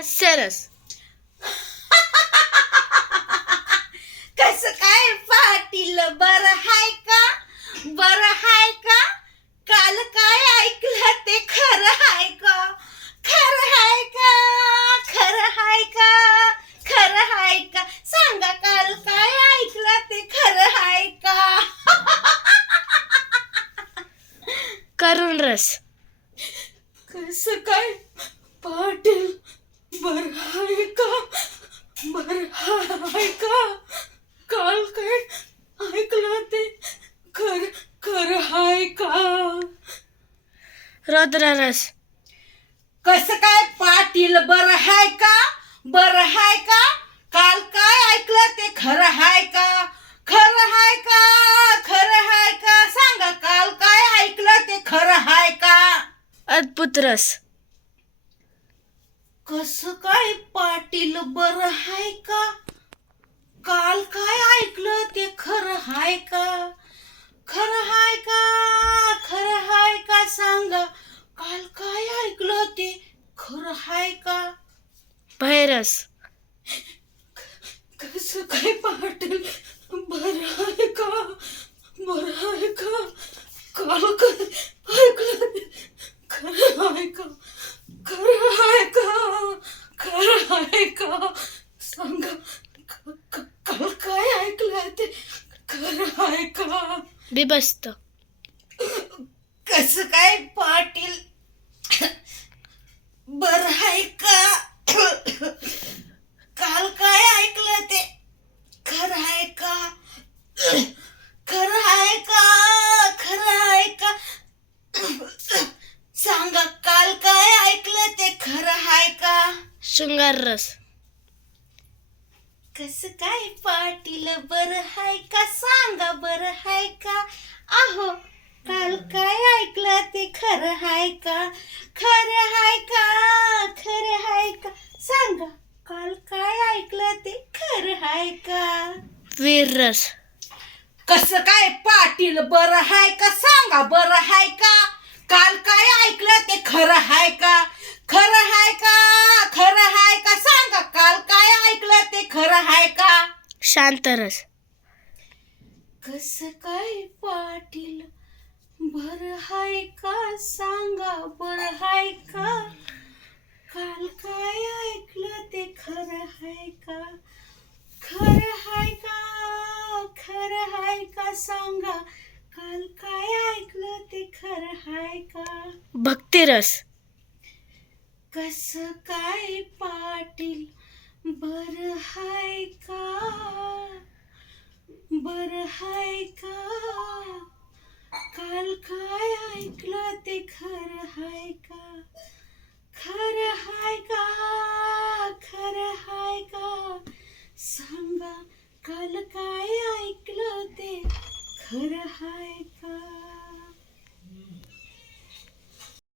हास्यरस कस काय पाटील बर हाय का? बर हाय का? काल काय ऐकलं ते खरं हाय का? खरं हाय का? खरं हाय का? खरं हाय का? सांगा काल काय ऐकलं ते खरं हाय का? करुण रस. कस काय पाटील बर हाय का? बर हाय का? काल काय ऐकलं ते? खर खर हाय का? रस कस काय पाटील बर हाय का? बर हाय का? काल काय ऐकलं ते? खरं हाय का? खरं हाय का? खरं हाय का? सांगा काल काय ऐकलं ते? खरं हाय का? अद्भुत रस. कस काय पाटील बर हाय का? काल काय ऐकलं ते खरं हाय का? खरं हाय का? खरं हाय का सांगा. काल काय ऐकलं ते खरं हाय का? भैरस कस काय पाटील बर हाय का? बर हाय का? काल काय ऐकलं ते खरं हाय का खरं हाय का हाय का सांगा क- क- काल काय ऐकलं ते? खरं हाय का बिबस्त. कस काय पाटील बर हाय का काल काय ऐकलं ते खरं आहे का खरं आहे का खरं आहे का सांगा काल काय ऐकलं ते खरं आहे का शृंगार रस कस काय पाटील बर हाय का? सांगा बर हाय का? आहो काल काय ऐकलं ते खरं हाय का? खरं हाय का? खरं हाय का? सांगा काल काय ऐकलं ते खरं हाय का? वीर रस कस काय पाटील बर हाय का? सांगा बर हाय का? काल काय ऐकलं ते खरं हाय का खरं हाय का खरं हाय का सांगा काल काय ऐकलं ते खरं हाय का शांत रस. कस काय पाटील? बर हाय का? सांगा बर हाय का? काल काय ऐकलं ते खरं हाय का? खरं हाय का? खरं हाय का? सांगा. काल काय ऐकलं ते खरं हाय का? भक्ती रस. कस काय पाटील? बर हाय का? बर हाय का? काल काय ऐकलं ते खरं हाय का?